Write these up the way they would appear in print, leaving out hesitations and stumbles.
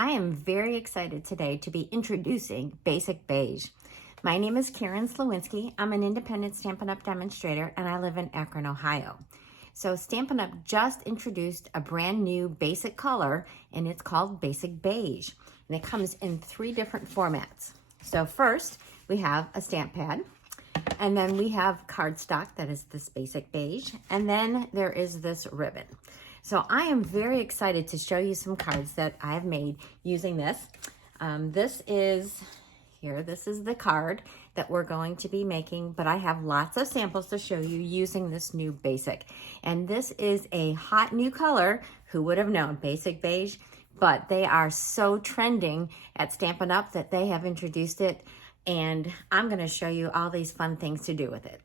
I am very excited today to be introducing Basic Beige. My name is Karen Slowinski. I'm an independent Stampin' Up! Demonstrator and I live in Akron, Ohio. So Stampin' Up! Just introduced a brand new basic color and it's called Basic Beige. And it comes in 3 different formats. So first we have a stamp pad, and then we have cardstock, that is this Basic Beige, and then there is this ribbon. So I am very excited to show you some cards that I have made using this. This is the card that we're going to be making, but I have lots of samples to show you using this new Basic. And this is a hot new color. Who would have known? Basic Beige. But they are so trending at Stampin' Up! That they have introduced it, and I'm going to show you all these fun things to do with it.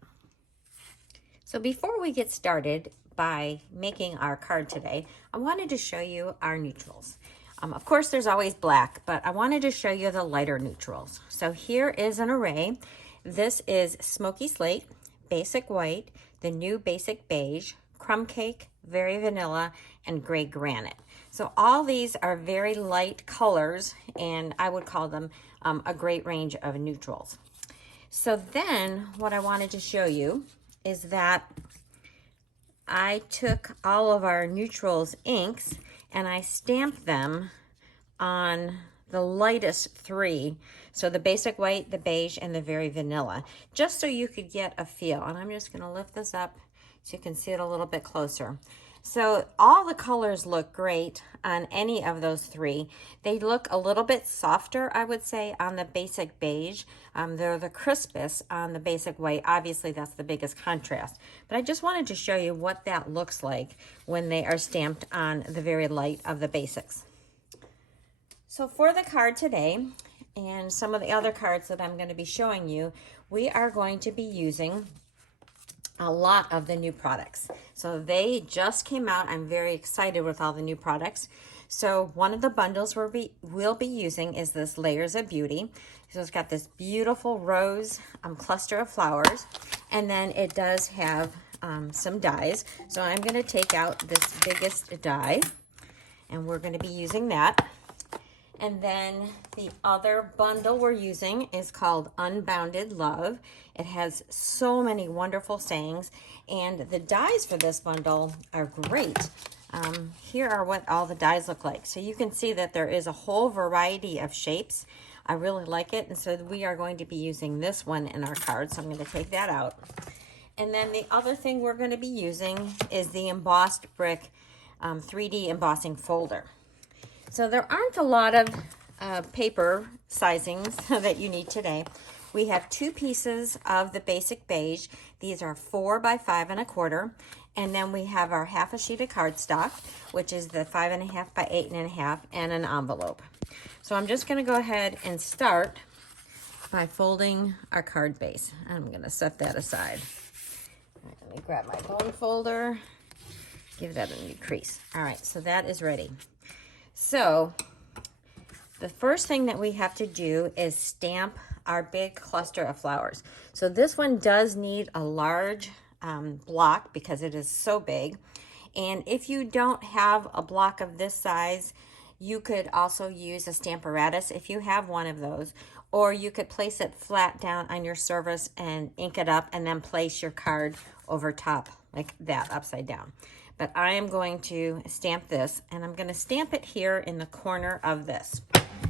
So before we get started by making our card today, I wanted to show you our neutrals. Of course, there's always black, but I wanted to show you the lighter neutrals. So here is an array. This is Smoky Slate, Basic White, the new Basic Beige, Crumb Cake, Very Vanilla, and Gray Granite. So all these are very light colors, and I would call them a great range of neutrals. So then what I wanted to show you is that I took all of our neutrals inks and I stamped them on the lightest 3. So the Basic White, the Beige, and the Very Vanilla, just so you could get a feel. And I'm just going to lift this up so you can see it a little bit closer. So all the colors look great on any of those 3. They look a little bit softer, I would say, on the Basic Beige. They're the crispest on the Basic White. Obviously, that's the biggest contrast. But I just wanted to show you what that looks like when they are stamped on the very light of the Basics. So for the card today, and some of the other cards that I'm going to be showing you, we are going to be using a lot of the new products. So they just came out. I'm very excited with all the new products. So one of the bundles we'll be using is this Layers of Beauty. So it's got this beautiful rose cluster of flowers, and then it does have some dies. So I'm going to take out this biggest die, and we're going to be using that. And then the other bundle we're using is called Unbounded Love. It has so many wonderful sayings, and the dies for this bundle are great. Here are what all the dies look like. So you can see that there is a whole variety of shapes. I really like it, and so we are going to be using this one in our card, so I'm going to take that out. And then the other thing we're going to be using is the embossed brick 3D embossing folder. So there aren't a lot of paper sizings that you need today. We have 2 pieces of the Basic Beige. These are 4 by 5 1/4. And then we have our half a sheet of cardstock, which is the 5 1/2 by 8 1/2, and an envelope. So I'm just going to go ahead and start by folding our card base. I'm going to set that aside. All right, let me grab my bone folder, give that a new crease. All right, so that is ready. So the first thing that we have to do is stamp our big cluster of flowers. So this one does need a large block because it is so big. And if you don't have a block of this size, you could also use a Stamparatus if you have one of those, or you could place it flat down on your surface and ink it up and then place your card over top like that, upside down. But I am going to stamp this, and I'm going to stamp it here in the corner of this.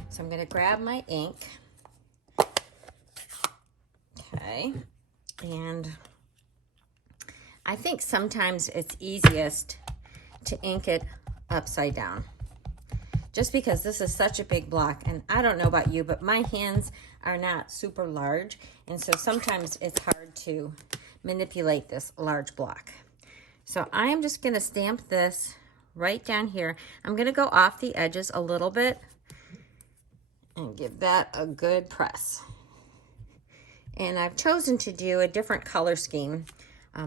So I'm going to grab my ink. Okay. And I think sometimes it's easiest to ink it upside down, just because this is such a big block. And I don't know about you, but my hands are not super large, and so sometimes it's hard to manipulate this large block. So I am just going to stamp this right down here. I'm going to go off the edges a little bit and give that a good press. And I've chosen to do a different color scheme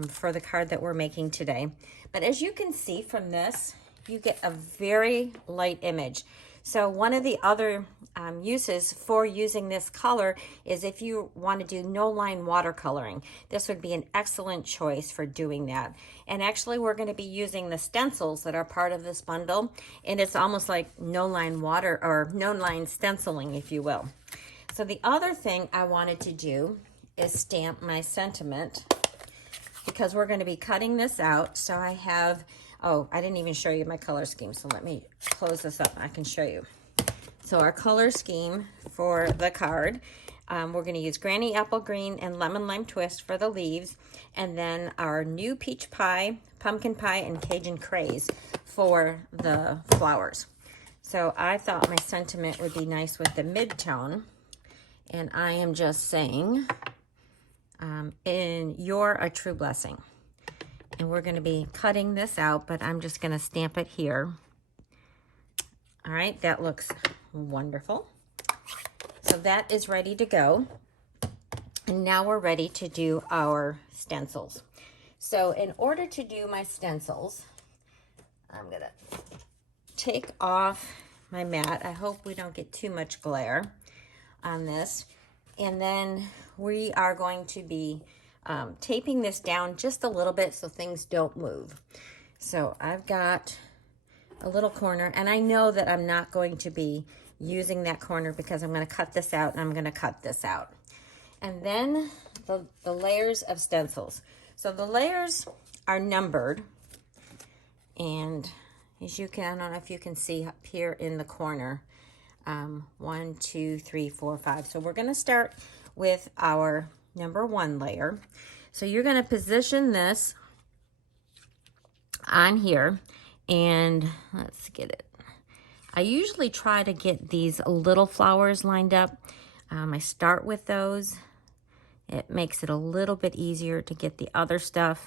for the card that we're making today. But as you can see from this, you get a very light image. So one of the other uses for using this color is if you want to do no line watercoloring. This would be an excellent choice for doing that. And actually we're going to be using the stencils that are part of this bundle, and it's almost like no line water or no line stenciling, if you will. So the other thing I wanted to do is stamp my sentiment, because we're going to be cutting this out. So I have, oh, I didn't even show you my color scheme. So let me close this up and I can show you. So our color scheme for the card, we're going to use Granny Apple Green and Lemon Lime Twist for the leaves. And then our new Peach Pie, Pumpkin Pie, and Cajun Craze for the flowers. So I thought my sentiment would be nice with the mid-tone. And I am just saying, you're a true blessing. And we're going to be cutting this out, but I'm just going to stamp it here. All right, that looks wonderful. So that is ready to go. And now we're ready to do our stencils. So in order to do my stencils, I'm going to take off my mat. I hope we don't get too much glare on this. And then we are going to be taping this down just a little bit so things don't move. So I've got a little corner, and I know that I'm not going to be using that corner because I'm going to cut this out and I'm going to cut this out. And then the layers of stencils. So the layers are numbered, and as you can, I don't know if you can see up here in the corner, 1, 2, 3, 4, 5. So we're going to start with our number 1 layer. So you're going to position this on here, and let's get it. I usually try to get these little flowers lined up. I start with those. It makes it a little bit easier to get the other stuff.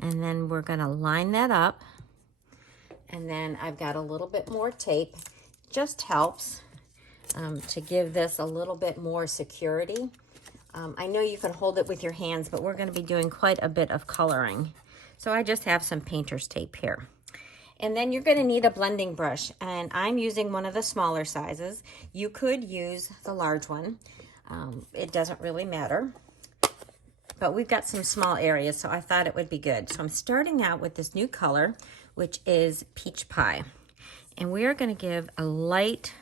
And then we're going to line that up. And then I've got a little bit more tape. Just helps to give this a little bit more security. I know you can hold it with your hands, but we're going to be doing quite a bit of coloring. So I just have some painter's tape here. And then you're going to need a blending brush, and I'm using one of the smaller sizes. You could use the large one. It doesn't really matter. But we've got some small areas, so I thought it would be good. So I'm starting out with this new color, which is Peach Pie. And we are going to give a light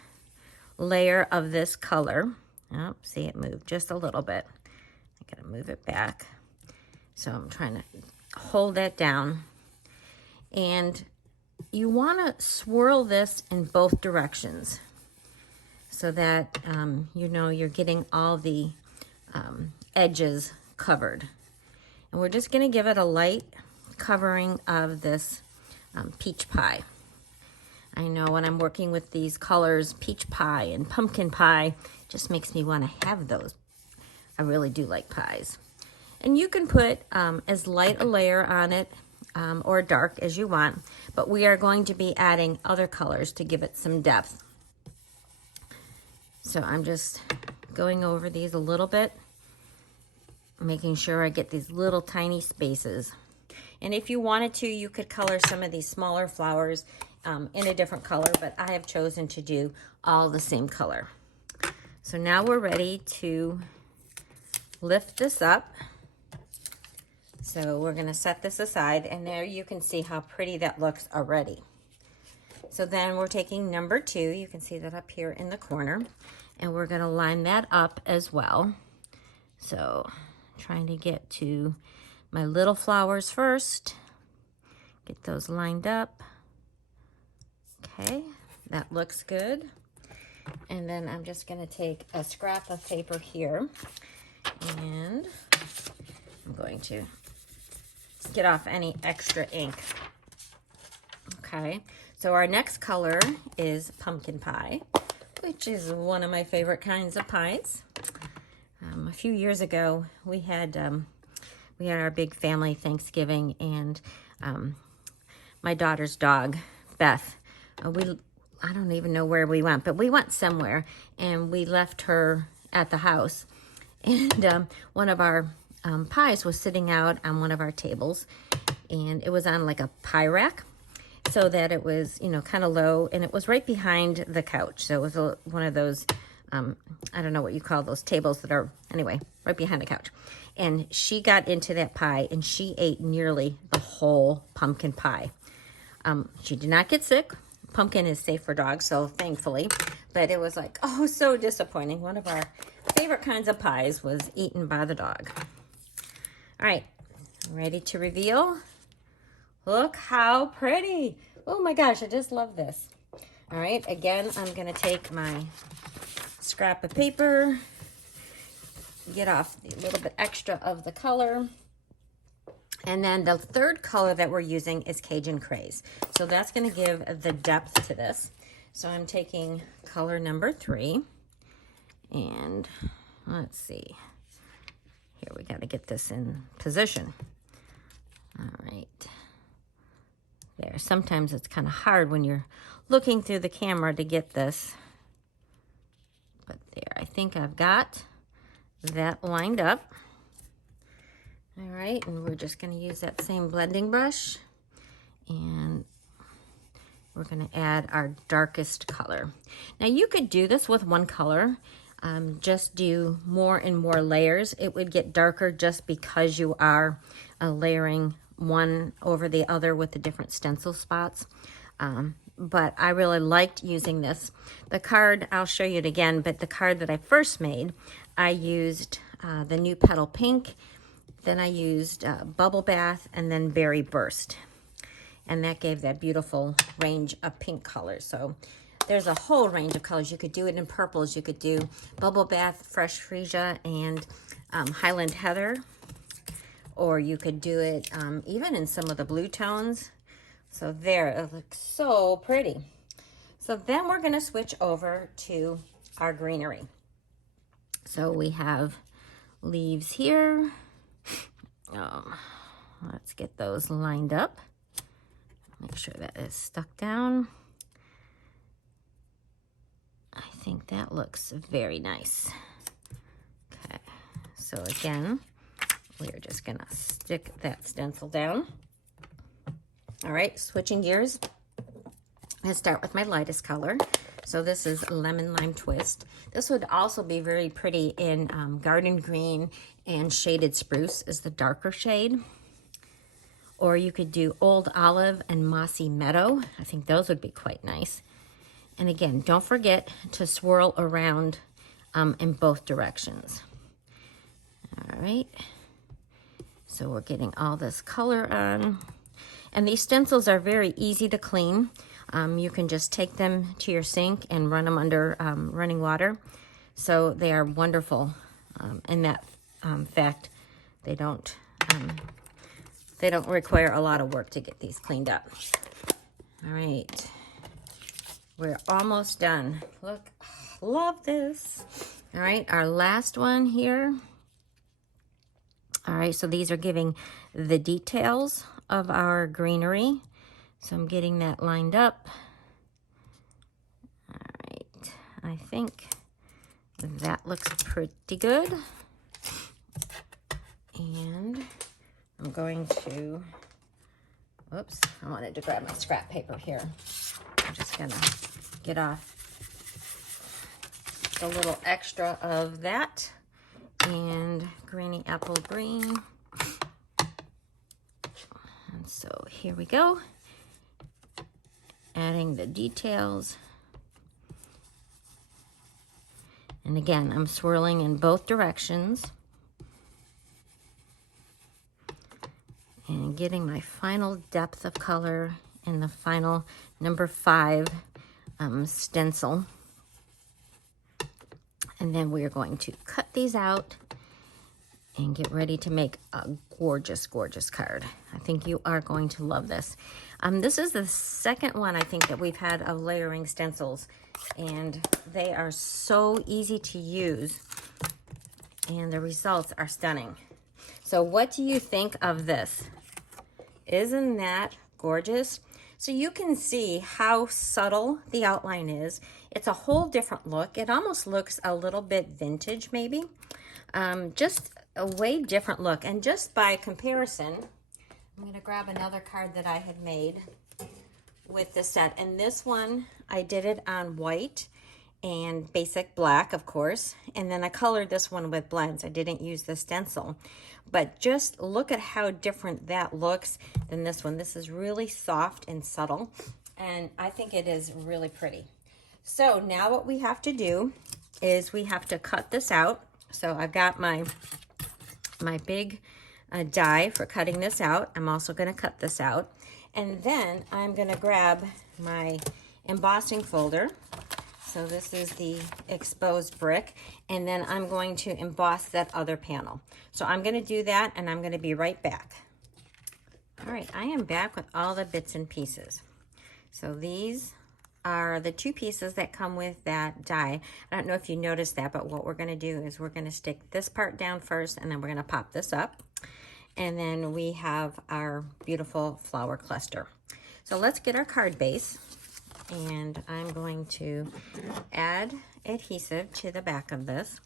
layer of this color. Oh, see, it moved just a little bit. I got to move it back. So I'm trying to hold that down. And you want to swirl this in both directions so that you know you're getting all the edges covered. And we're just going to give it a light covering of this peach pie. I know when I'm working with these colors, peach pie and pumpkin pie, just makes me want to have those. I really do like pies. And you can put as light a layer on it or dark as you want, but we are going to be adding other colors to give it some depth. So I'm just going over these a little bit, making sure I get these little tiny spaces. And if you wanted to, you could color some of these smaller flowers in a different color, but I have chosen to do all the same color. So now we're ready to lift this up. So we're going to set this aside, and there you can see how pretty that looks already. So then we're taking number 2, you can see that up here in the corner, and we're going to line that up as well. So trying to get to my little flowers first, get those lined up. Okay, that looks good. And then I'm just going to take a scrap of paper here, and I'm going to get off any extra ink. Okay, so our next color is pumpkin pie, which is one of my favorite kinds of pies. A few years ago, we had our big family Thanksgiving, and my daughter's dog, Beth, I don't even know where we went, but we went somewhere, and we left her at the house. And one of our pies was sitting out on one of our tables, and it was on like a pie rack. so that it was, you know, kind of low, and it was right behind the couch. So it was one of those, I don't know what you call those tables that are, anyway, right behind the couch. And she got into that pie, and she ate nearly the whole pumpkin pie. She did not get sick. Pumpkin is safe for dogs, so thankfully. But it was like, oh, so disappointing. One of our favorite kinds of pies was eaten by the dog. All right, ready to reveal? Look how pretty. Oh my gosh, I just love this. All right, again, I'm gonna take my scrap of paper, get off a little bit extra of the color. And then the third color that we're using is Cajun Craze. So that's gonna give the depth to this. So I'm taking color number 3, and let's see. Here, we gotta get this in position. All right. There, sometimes it's kind of hard when you're looking through the camera to get this. But there, I think I've got that lined up. All right, and we're just gonna use that same blending brush, and we're gonna add our darkest color. Now you could do this with one color, just do more and more layers. It would get darker just because you are layering one over the other with the different stencil spots. But I really liked using this. The card, I'll show you it again, but the card that I first made, I used the New Petal Pink, then I used Bubble Bath, and then Berry Burst. And that gave that beautiful range of pink colors. So there's a whole range of colors. You could do it in purples. You could do Bubble Bath, Fresh Freesia, and Highland Heather. Or you could do it even in some of the blue tones. So there, it looks so pretty. So then we're gonna switch over to our greenery. So we have leaves here. Let's get those lined up. Make sure that is stuck down. I think that looks very nice. Okay, so again, we're just gonna stick that stencil down. All right, switching gears. Let's start with my lightest color. So this is Lemon Lime Twist. This would also be very pretty in Garden Green, and Shaded Spruce is the darker shade. Or you could do Old Olive and Mossy Meadow. I think those would be quite nice. And again, don't forget to swirl around in both directions. All right. So we're getting all this color on. And these stencils are very easy to clean. You can just take them to your sink and run them under running water. So they are wonderful in that fact. They don't require a lot of work to get these cleaned up. All right, we're almost done. Look, love this. All right, our last one here. All right, so these are giving the details of our greenery. So I'm getting that lined up. All right, I think that looks pretty good. And I'm going to, whoops, I wanted to grab my scrap paper here. I'm just gonna get off the little extra of that. And Greeny Apple Green. And so here we go. Adding the details. And again, I'm swirling in both directions. And getting my final depth of color in the final number 5 stencil. And then we are going to cut these out and get ready to make a gorgeous, gorgeous card. I think you are going to love this. This is the second one I think that we've had of layering stencils, and they are so easy to use, and the results are stunning. So what do you think of this? Isn't that gorgeous? So you can see how subtle the outline is. It's a whole different look. It almost looks a little bit vintage maybe. Just a way different look. And just by comparison, I'm gonna grab another card that I had made with this set. And this one, I did it on white and basic black, of course. And then I colored this one with blends. I didn't use the stencil. But just look at how different that looks than this one. This is really soft and subtle. And I think it is really pretty. So now what we have to do is we have to cut this out. So I've got my big die for cutting this out. I'm also going to cut this out. And then I'm going to grab my embossing folder. So this is the exposed brick. And then I'm going to emboss that other panel. So I'm going to do that, and I'm going to be right back. All right, I am back with all the bits and pieces. So these are the two pieces that come with that die. I don't know if you noticed that, but what we're going to do is we're going to stick this part down first, and then we're going to pop this up. And then we have our beautiful flower cluster. So let's get our card base, and I'm going to add adhesive to the back of this.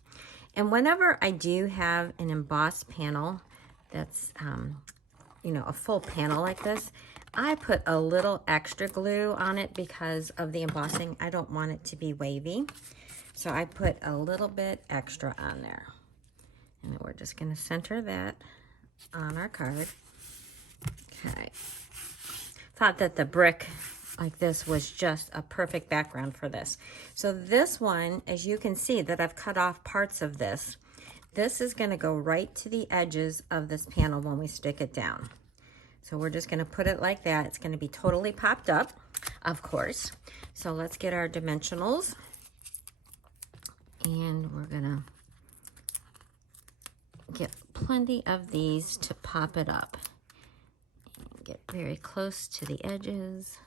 And whenever I do have an embossed panel that's, you know, a full panel like this, I put a little extra glue on it because of the embossing. I don't want it to be wavy. So I put a little bit extra on there. And then we're just going to center that on our card. Okay. Thought that the brick like this was just a perfect background for this. So this one, as you can see that I've cut off parts of this, this is going to go right to the edges of this panel when we stick it down. So we're just going to put it like that. It's going to be totally popped up, of course. So let's get our dimensionals. And we're going to get plenty of these to pop it up. And get very close to the edges.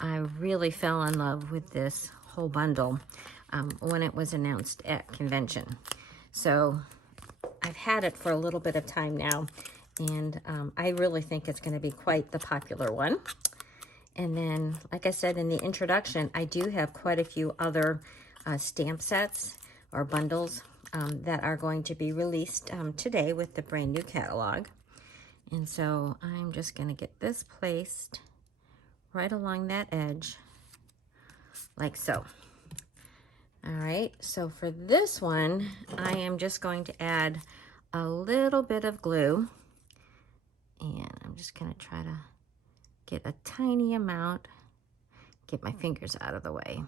I really fell in love with this whole bundle when it was announced at convention. So I've had it for a little bit of time now. And I really think it's going to be quite the popular one. And then, like I said in the introduction, I do have quite a few other stamp sets or bundles that are going to be released today with the brand new catalog. And so I'm just going to get this placed right along that edge, like so. All right, so for this one, I am just going to add a little bit of glue. And I'm just going to try to get a tiny amount, get my fingers out of the way.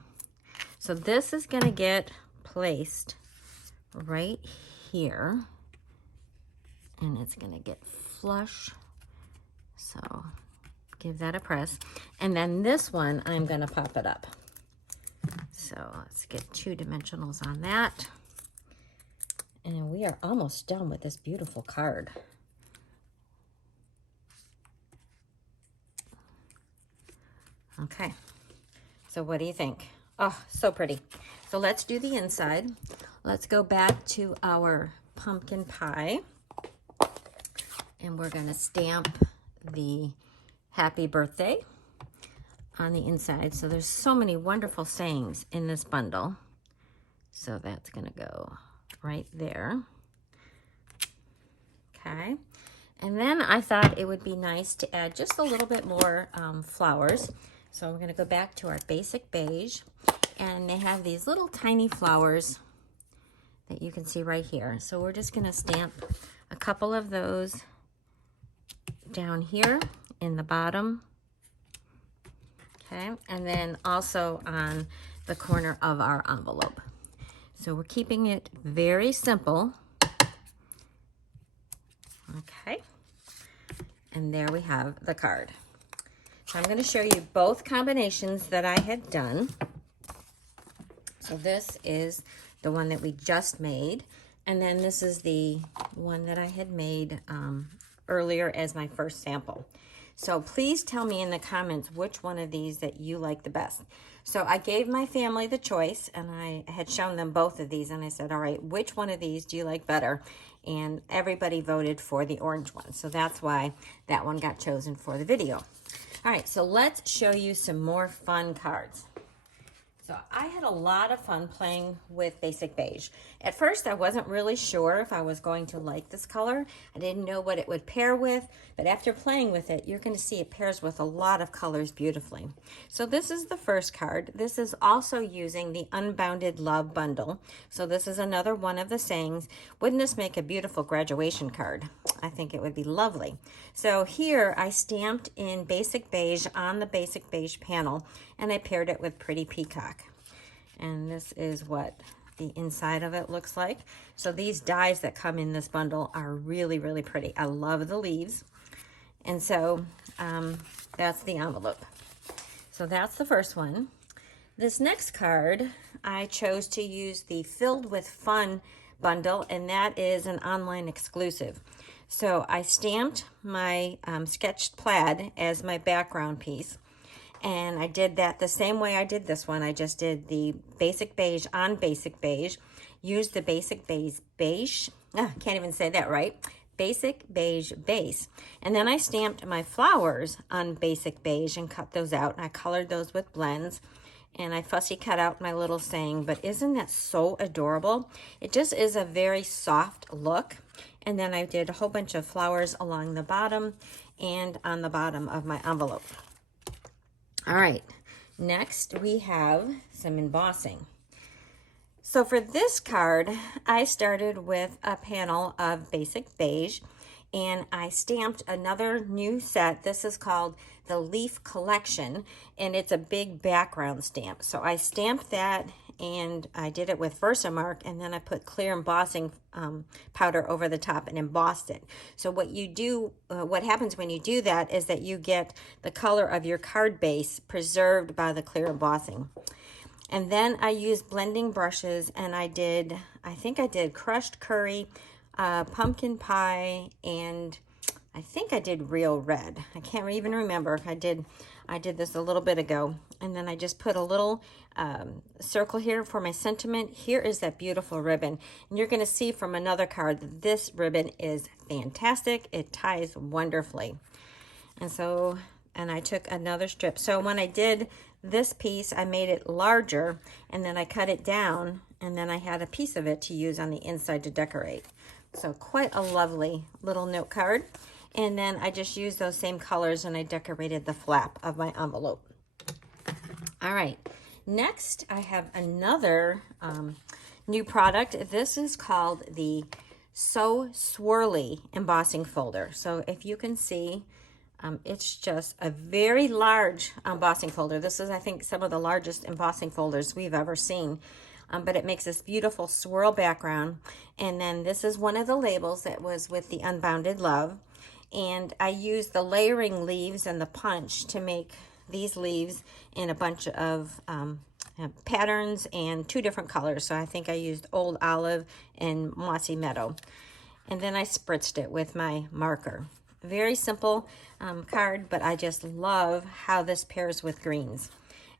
So this is going to get placed right here, and it's going to get flush. So give that a press. And then this one, I'm going to pop it up. So let's get 2 dimensionals on that. And we are almost done with this beautiful card. Okay, so what do you think? Oh, so pretty. So let's do the inside. Let's go back to our pumpkin pie. And we're going to stamp the happy birthday on the inside. So there's so many wonderful sayings in this bundle. So that's going to go right there. Okay. And then I thought it would be nice to add just a little bit more flowers. So we're going to go back to our basic beige, and they have these little tiny flowers that you can see right here. So we're just going to stamp a couple of those down here in the bottom. Okay, and then also on the corner of our envelope. So we're keeping it very simple. Okay, and there we have the card. So I'm going to show you both combinations that I had done. So this is the one that we just made, and then this is the one that I had made earlier as my first sample. So please tell me in the comments which one of these that you like the best. So I gave my family the choice, and I had shown them both of these, and I said, all right, which one of these do you like better? And everybody voted for the orange one. So that's why that one got chosen for the video. All right, so let's show you some more fun cards. So I had a lot of fun playing with Basic Beige. At first, I wasn't really sure if I was going to like this color. I didn't know what it would pair with, but after playing with it, you're going to see it pairs with a lot of colors beautifully. So this is the first card. This is also using the Unbounded Love Bundle. So this is another one of the sayings. Wouldn't this make a beautiful graduation card? I think it would be lovely. So here I stamped in Basic Beige on the Basic Beige panel, and I paired it with Pretty Peacock. And this is what the inside of it looks like. So these dies that come in this bundle are really, really pretty. I love the leaves. And so that's the envelope. So that's the first one. This next card, I chose to use the Filled with Fun bundle, and that is an online exclusive. So I stamped my sketched plaid as my background piece. And I did that the same way I did this one. I just did the Basic Beige on Basic Beige, used the Basic Beige, can't even say that right, Basic Beige base. And then I stamped my flowers on Basic Beige and cut those out. And I colored those with blends. And I fussy cut out my little saying, but isn't that so adorable? It just is a very soft look. And then I did a whole bunch of flowers along the bottom and on the bottom of my envelope. All right, next we have some embossing. So for this card, I started with a panel of Basic Beige, and I stamped another new set. This is called the Leaf Collection, and it's a big background stamp. So I stamped that, and I did it with Versamark, and then I put clear embossing powder over the top and embossed it. So what you do, what happens when you do that is that you get the color of your card base preserved by the clear embossing. And then I used blending brushes, and I think I did crushed curry, pumpkin pie, and I think I did real red. I can't even remember. I did this a little bit ago. And then I just put a little circle here for my sentiment. Here is that beautiful ribbon. And you're going to see from another card that this ribbon is fantastic. It ties wonderfully. And I took another strip. So when I did this piece, I made it larger, and then I cut it down, and then I had a piece of it to use on the inside to decorate. So quite a lovely little note card. And then I just used those same colors, and I decorated the flap of my envelope. All right, next I have another new product. This is called the So Swirly embossing folder. So if you can see, it's just a very large embossing folder. This is, I think, some of the largest embossing folders we've ever seen. But it makes this beautiful swirl background. And then this is one of the labels that was with the Unbounded Love. And I used the layering leaves and the punch to make these leaves in a bunch of patterns and 2 different colors. So I think I used Old Olive and Mossy Meadow. And then I spritzed it with my marker. Very simple card, but I just love how this pairs with greens.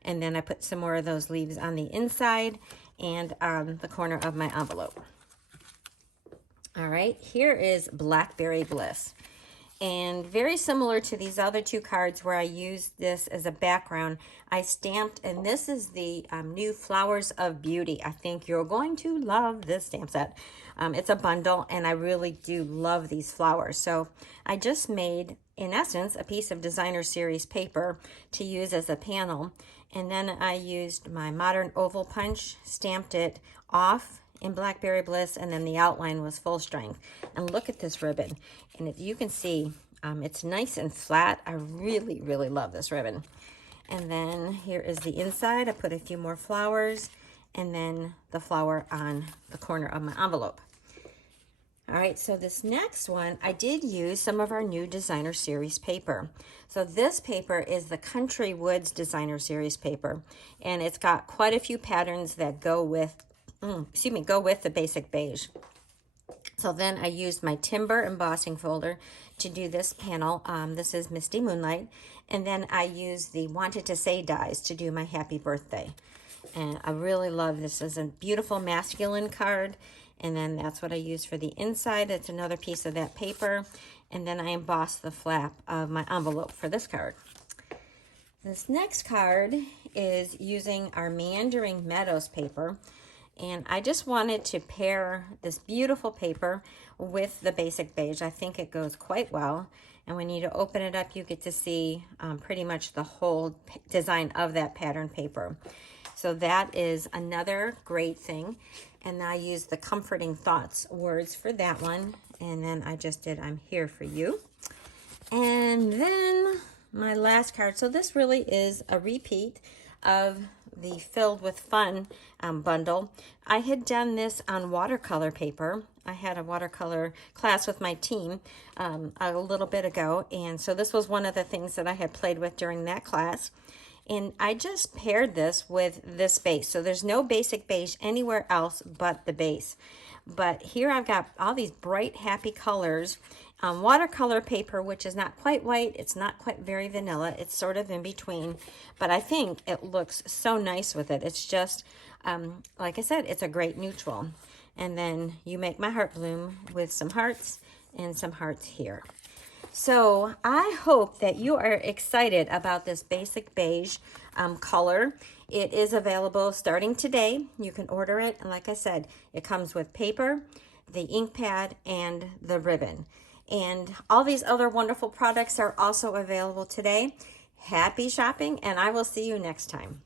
And then I put some more of those leaves on the inside and on the corner of my envelope. All right, here is Blackberry Bliss. And very similar to these other 2 cards where I used this as a background, I stamped, and this is the new Flowers of Beauty. I think you're going to love this stamp set. It's a bundle, and I really do love these flowers. So I just made, in essence, a piece of designer series paper to use as a panel. And then I used my modern oval punch, stamped it off in Blackberry Bliss, and then the outline was full strength. And look at this ribbon. And if you can see, it's nice and flat. I really, really love this ribbon. And then here is the inside. I put a few more flowers, and then the flower on the corner of my envelope. All right, so this next one, I did use some of our new designer series paper. So this paper is the Country Woods designer series paper, and it's got quite a few patterns that go with the Basic Beige. So then I used my Timber embossing folder to do this panel. This is Misty Moonlight. And then I used the Wanted to Say dies to do my Happy Birthday. And I really love this. This is a beautiful masculine card. And then that's what I use for the inside. It's another piece of that paper. And then I embossed the flap of my envelope for this card. This next card is using our Meandering Meadows paper. And I just wanted to pair this beautiful paper with the Basic Beige. I think it goes quite well. And when you open it up, you get to see pretty much the whole design of that pattern paper. So that is another great thing. And I used the Comforting Thoughts words for that one. And then I just did I'm Here For You. And then my last card. So this really is a repeat of the Filled with Fun bundle. I had done this on watercolor paper. I had a watercolor class with my team a little bit ago. And so this was one of the things that I had played with during that class. And I just paired this with this base. So there's no Basic Beige anywhere else but the base. But here I've got all these bright, happy colors on watercolor paper, which is not quite white. It's not quite very vanilla. It's sort of in between. But I think it looks so nice with it. It's just, like I said, it's a great neutral. And then You Make My Heart Bloom with some hearts and some hearts here. So I hope that you are excited about this Basic Beige color. It is available starting today. You can order it. And like I said, it comes with paper, the ink pad, and the ribbon. And all these other wonderful products are also available today. Happy shopping, and I will see you next time.